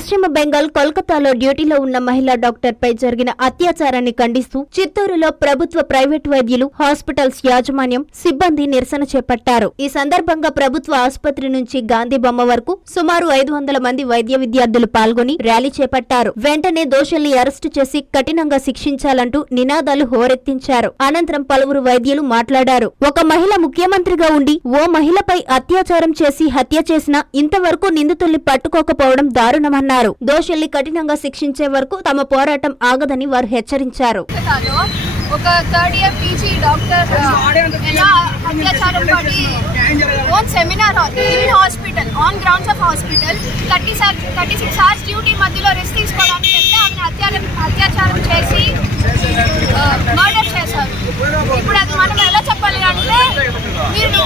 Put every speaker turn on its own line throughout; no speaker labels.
పశ్చిమ బెంగాల్ కోల్కతాలో డ్యూటీలో ఉన్న మహిళా డాక్టర్ పై జరిగిన అత్యాచారాన్ని ఖండిస్తూ చిత్తూరులో ప్రభుత్వ ప్రైవేట్ వైద్యులు హాస్పిటల్స్ యాజమాన్యం సిబ్బంది నిరసన చేపట్టారు. ఈ సందర్భంగా ప్రభుత్వ ఆసుపత్రి నుంచి గాంధీ బొమ్మ వరకు సుమారు ఐదు వందల మంది వైద్య విద్యార్థులు పాల్గొని ర్యాలీ చేపట్టారు. వెంటనే దోషుల్ని అరెస్టు చేసి కఠినంగా శిక్షించాలంటూ నినాదాలు హోరెత్తించారు. అనంతరం పలువురు వైద్యులు మాట్లాడారు. ఒక మహిళ ముఖ్యమంత్రిగా ఉండి ఓ మహిళపై అత్యాచారం చేసి హత్య చేసినా ఇంతవరకు నిందితుల్ని పట్టుకోకపోవడం దారుణమన్నారు. దోషుల్ని కఠినంగా శిక్షించే వరకు తమ పోరాటం ఆగదని వారు హెచ్చరించారు. ఒక థర్డ్ ఇయర్ పీజీ డాక్టర్ ఎలా అత్యాచారం పడి on seminar hall in hospital on grounds of hospital thirty thirty six hours duty మధ్యలో రెస్ట్ తీసుకోవడానికి వెళ్తే ఆమె అత్యాచారం అత్యాచారం చేసి మర్డర్ చేశారు. ఇప్పుడు అది మనం ఎలా చెప్పాలి కానీ మీరు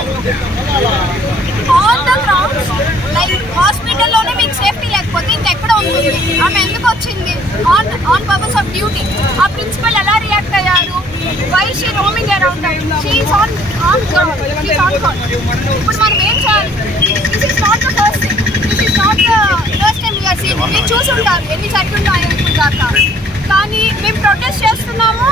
ఆన్ ద గ్రౌండ్స్ లైక్ హాస్పిటల్లోనే మీకు సేఫ్టీ లేకపోతే ఇంకెక్కడ ఉంటుంది ఆమె ఎందుకు వచ్చింది on on purpose of duty ఆ ప్రిన్సిపల్ ఎలా రియాక్ట్ అయ్యారు why she roaming around she is on on ground she is on ground ఇప్పుడు మనం ఏం చేయాలి? This is not the first this is not the first time you are seen మీరు చూసుంటారు ఎన్ని జరుగుతున్నాయో ఇప్పుడు కానీ మేము ప్రొటెస్ట్ చేస్తున్నాము.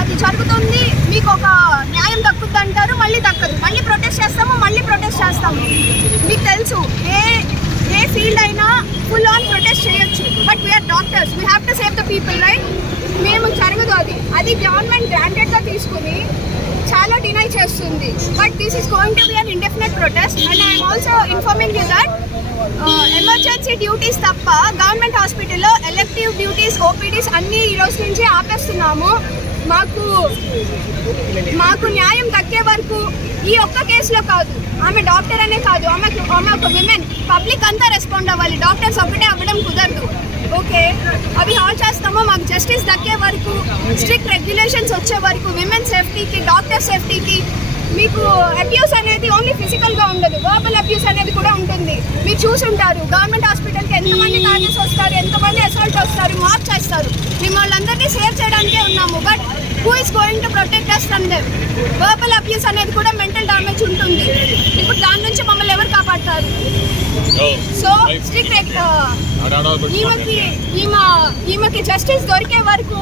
అది జరుగుతుంది. మీకు ఒక న్యాయం దక్కుద్ది అంటారు మళ్ళీ దక్కదు. మళ్ళీ ప్రొటెస్ట్ చేస్తాము. మళ్ళీ ప్రొటెస్ట్ చేస్తాము. మీకు తెలుసు. ఏ ఏ ఫీల్డ్ అయినా ఫుల్ ఆన్ ప్రొటెస్ట్ చేయొచ్చు. But we're doctors we have to save the people right మేము జరగదు అది. అది గవర్నమెంట్ గ్రాంటెడ్గా తీసుకుని వస్తుంది. చేస్తుంది but this is going to be an indefinite protest and I'm also informing you that emergency duties తప్ప గవర్నమెంట్ హాస్పిటల్లో ఎలెక్టివ్ డ్యూటీస్ ఓపీడీస్ అన్నీ ఈ రోజు నుంచి ఆపేస్తున్నాము. మాకు మాకు న్యాయం దక్కే వరకు ఈ ఒక్క కేసులో
కాదు ఆమె డాక్టర్ అనే కాదు ఆమె ఆమె ఒక విమెన్ పబ్లిక్ అంతా రెస్పాండ్ అవ్వాలి. డాక్టర్స్ ఒకటే అవ్వడం కుదరదు. ఓకే. అవి హాల్ చేస్తామో మాకు జస్టిస్ దక్కే వరకు స్ట్రిక్ట్ రెగ్యులేషన్స్ వచ్చే వరకు విమెన్ సేఫ్టీకి డాక్టర్ సేఫ్టీకి మీకు అబ్యూస్ అనేది ఓన్లీ ఫిజికల్గా ఉండదు. వర్బల్ అబ్యూస్ అనేది కూడా ఉంటుంది. మీరు చూసుంటారు గవర్నమెంట్ హాస్పిటల్కి ఎంతమంది డాక్టర్స్ వస్తారు ఎంతమంది అసాల్ట్ వస్తారు మార్క్ చేస్తారు. మిమ్మల్ని అందరినీ సేవ్ చేయడానికే ఉన్నాము. But who is going to protect us from them verbal abuse అనేది కూడా మెంటల్ డామేజ్ ఉంటుంది. ఇప్పుడు దాని నుంచి మమ్మల్ని ఎవరు కాపాడతారు? సో స్ట్రిక్ట్ ఈమెకి ఈమె ఈమెకి జస్టిస్ దొరికే వరకు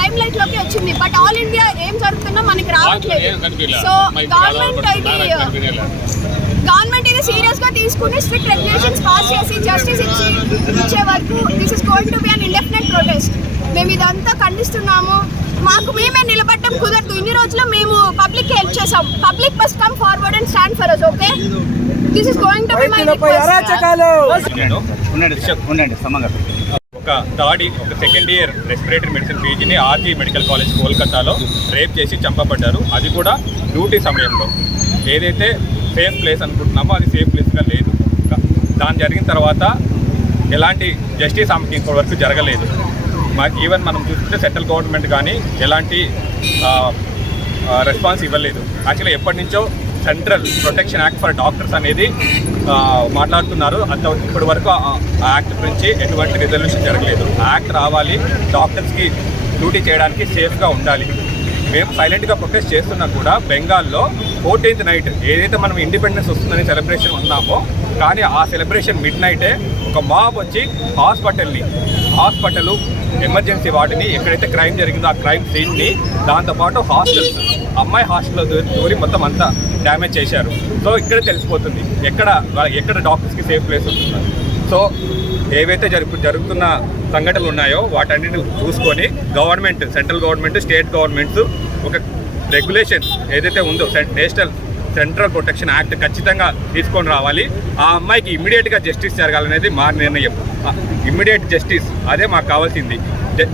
లైమ్ లైట్లోకి వచ్చింది. బట్ ఆల్ ఇండియా ఏం జరుగుతుందో మనకి రావట్లేదు. సో గవర్నమెంట్ ఇది గవర్నమెంట్ ఇది సీరియస్గా తీసుకుని స్ట్రిక్ట్ రెగ్యులేషన్స్ పాస్ చేసి జస్టిస్ ఇచ్చి ఇచ్చే వరకు this is going to be an indefinite protest మేము ఇదంతా ఖండిస్తున్నాము. మాకు మేమే నిలబడటం కుదరదు. ఇన్ని రోజులు మేము పబ్లిక్ హెల్ప్ చేసాం public must come forward and stand for us okay this is going to be my సమంగా. ఒక థర్డ్ ఒక సెకండ్ ఇయర్ రెస్పిరేటరీ మెడిసిన్ పీజీని ఆర్జీ మెడికల్ కాలేజ్ కోల్కతాలో రేప్ చేసి చంపబడ్డారు. అది కూడా డ్యూటీ సమయంలో. ఏదైతే సేఫ్ ప్లేస్ అనుకుంటున్నామో అది సేఫ్ ప్లేస్గా లేదు. దాని జరిగిన తర్వాత ఎలాంటి జస్టిస్ ఆమెకి ఇప్పటి వరకు జరగలేదు. ఈవెన్ మనం చూస్తుంటే సెంట్రల్ గవర్నమెంట్ కానీ ఎలాంటి రెస్పాన్స్ ఇవ్వలేదు. యాక్చువల్లీ ఎప్పటి నుంచో central protection act for doctors అనేది మాట్లాడుతున్నారు. అంత ఇప్పటి వరకు ఆ యాక్ట్ గురించి ఎటువంటి రిజల్యూషన్ జరగలేదు. యాక్ట్ రావాలి డాక్టర్స్కి డ్యూటీ చేయడానికి సేఫ్గా ఉండాలి. మేము సైలెంట్గా ప్రొటెస్ట్ చేస్తున్నా కూడా బెంగాల్లో ఫోర్టీన్త్ నైట్ ఏదైతే మనం ఇండిపెండెన్స్ వస్తుందని సెలబ్రేషన్ ఉన్నామో కానీ ఆ సెలబ్రేషన్ మిడ్ నైటే ఒక మాబ్ వచ్చి హాస్పిటల్ని హాస్పిటల్ ఎమర్జెన్సీ వార్డుని ఎక్కడైతే క్రైమ్ జరిగిందో ఆ క్రైమ్ సీన్ని దాంతోపాటు హాస్టల్స్ అమ్మాయి హాస్టల్లో దూరి మొత్తం అంతా డ్యామేజ్ చేశారు. సో ఇక్కడ తెలిసిపోతుంది ఎక్కడ ఎక్కడ డాక్టర్స్కి సేఫ్ ప్లేస్ ఉంటుందో. సో ఏవైతే జరుపు జరుగుతున్న సంఘటనలు ఉన్నాయో వాటన్నిటిని చూసుకొని government central government state governments ఒక రెగ్యులేషన్ ఏదైతే ఉందో నేషనల్ సెంట్రల్ ప్రొటెక్షన్ యాక్ట్ ఖచ్చితంగా తీసుకొని రావాలి. ఆ అమ్మాయికి ఇమ్మీడియట్గా జస్టిస్ జరగాలనేది మా నిర్ణయం. ఇమ్మీడియట్ జస్టిస్ అదే మాకు కావాల్సింది.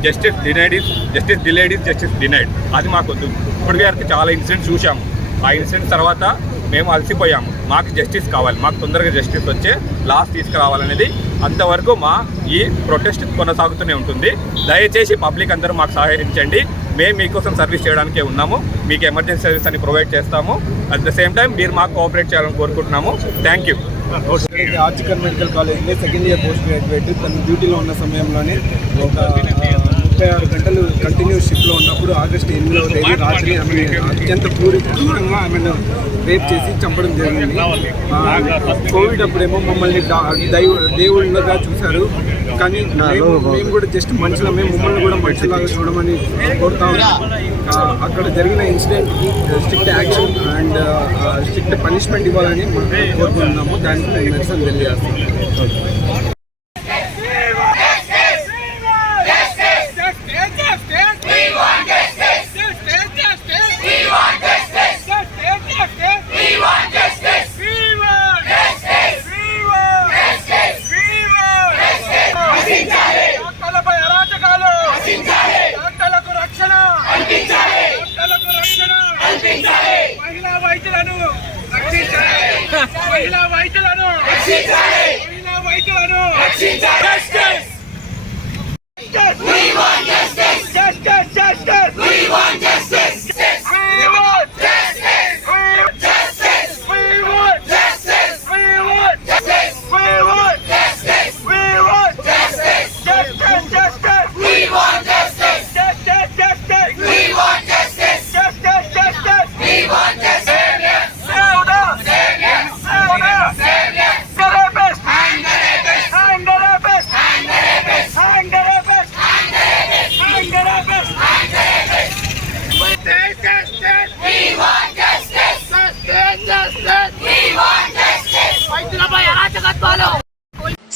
Justice denied is justice delayed is justice denied అది మాకు వద్దు ఇప్పుడు గారికి చాలా ఇన్సిడెంట్స్ చూసాము ఆ ఇన్సిడెంట్ తర్వాత మేము అలసిపోయాము. మాకు జస్టిస్ కావాలి. మాకు తొందరగా జస్టిస్ వచ్చే లాస్ తీసుకురావాలనేది అంతవరకు మా ఈ ప్రొటెస్ట్ కొనసాగుతూనే ఉంటుంది. దయచేసి పబ్లిక్ అందరూ మాకు సహకరించండి మేము మీకోసం సర్వీస్ చేయడానికే ఉన్నాము. మీకు ఎమర్జెన్సీ సర్వీస్ అని ప్రొవైడ్ చేస్తాము. అట్ ద సేమ్ టైం మీరు మాకు కోఆపరేట్ చేయాలని కోరుకుంటున్నాము. థ్యాంక్ యూ ఆర్చికర్ మెడికల్ కాలేజ్లో సెకండ్ ఇయర్ పోస్ట్ గ్రాడ్యుయేట్ తన డ్యూటీలో ఉన్న సమయంలోనే ఒక ముప్పై ఆరు గంటలు కంటిన్యూస్ షిఫ్ట్లో ఉన్నప్పుడు ఆగస్టు ఎనిమిదవ తేదీ రాత్రి ఆమెను అత్యంత క్రూరి క్రూరంగా ఆమెను రేప్ చేసి చంపడం జరిగింది. కోవిడ్ అప్పుడేమో మమ్మల్ని దేవుళ్ళగా చూశారు. కానీ మేము కూడా జస్ట్ మనుషులమే మమ్మల్ని కూడా మనుషులాగా చూడమని కోరుతా అక్కడ జరిగిన ఇన్సిడెంట్కి strict action and strict punishment ఇవ్వాలని కోరుకుంటున్నాము. దానికి మేము నిరసన తెలియజేస్తాం
వైద్యులను రక్షించాలి. మహిళా వైద్యులను మహిళా వైద్యులను Justice!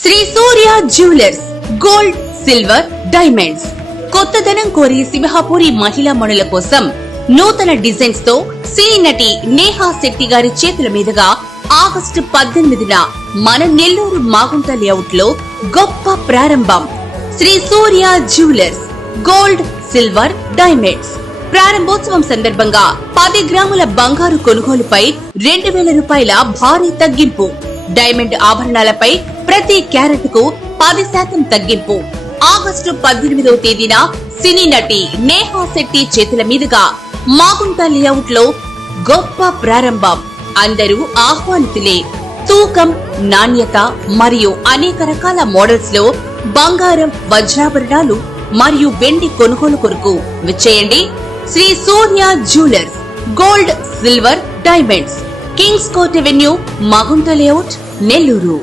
Shri Surya jewellers gold silver diamonds. కొత్తదనం కోరి సింహపురి మహిళా మణుల కోసం నూతన డిజైన్స్తో సినీ నటి నేహా శెట్టి గారి చేతుల మీదుగా ఆగస్టు పద్దెనిమిదిన మన నెల్లూరు మాగుంట లేఅవుట్లో గొప్ప ప్రారంభం. Shri Surya jewellers gold silver diamonds. ప్రారంభోత్సవం సందర్భంగా పది గ్రాముల బంగారు కొనుగోలుపై రెండు వేల రూపాయల భారీ తగ్గింపు. డైమండ్ ఆభరణాలపై ప్రతి క్యారెట్కు పది శాతం తగ్గింపు. ఆగస్టు పద్దెనిమిదవ తేదీన సినీ నటి నేహా శెట్టి చేతుల మీదుగా మాగుంట లేఅవుట్లో గొప్ప ప్రారంభం. అందరూ ఆహ్వానితులే. తూకం నాణ్యత మరియు అనేక రకాల మోడల్స్లో బంగారం వజ్రాభరణాలు మరియు వెండి కొనుగోలు కొరకు విచ్చేయండి. Shri Surya jewellers gold silver diamonds. Kings Court avenue Magunta layout Nellore.